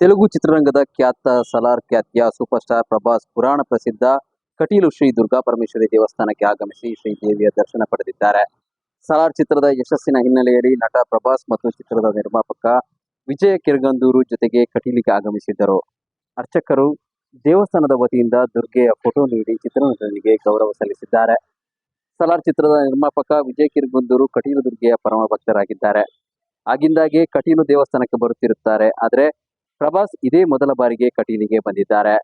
ತೆಲುಗು ಚಿತ್ರರಂಗದ ಖ್ಯಾತ ಸಲಾರ್ ಖ್ಯಾತಿಯ ಸೂಪರ್ ಸ್ಟಾರ್ ಪ್ರಭಾಸ್ ಪುರಾಣ ಪ್ರಸಿದ್ಧ ಕಟೀಲು ಶ್ರೀ ದುರ್ಗಾ ಪರಮೇಶ್ವರಿ ದೇವಸ್ಥಾನಕ್ಕೆ ಆಗಮಿಸಿ ಶ್ರೀದೇವಿಯ ದರ್ಶನ ಪಡೆದಿದ್ದಾರೆ. ಸಲಾರ್ ಚಿತ್ರದ ಯಶಸ್ಸಿನ ಹಿನ್ನೆಲೆಯಲ್ಲಿ ನಟ ಪ್ರಭಾಸ್ ಮತ್ತು ಚಿತ್ರದ ನಿರ್ಮಾಪಕ ವಿಜಯ ಕಿರಗಂದೂರು ಜೊತೆಗೆ ಕಟೀಲಿಗೆ ಆಗಮಿಸಿದ್ದರು. ಅರ್ಚಕರು ದೇವಸ್ಥಾನದ ವತಿಯಿಂದ ದುರ್ಗೆಯ ಫೋಟೋ ನೀಡಿ ಚಿತ್ರನಟನಿಗೆ ಗೌರವ ಸಲ್ಲಿಸಿದ್ದಾರೆ. ಸಲಾರ್ ಚಿತ್ರದ ನಿರ್ಮಾಪಕ ವಿಜಯ ಕಿರಗಂದೂರು ಕಟೀಲು ದುರ್ಗೆಯ ಪರಮ ಭಕ್ತರಾಗಿದ್ದಾರೆ. ಆಗಿಂದಾಗೆ ಕಟೀಲು ದೇವಸ್ಥಾನಕ್ಕೆ ಬರುತ್ತಿರುತ್ತಾರೆ. ಆದರೆ ಪ್ರಭಾಸ್ ಇದೇ ಮೊದಲ ಬಾರಿಗೆ ಕಟೀಲಿಗೆ ಬಂದಿದ್ದಾರೆ.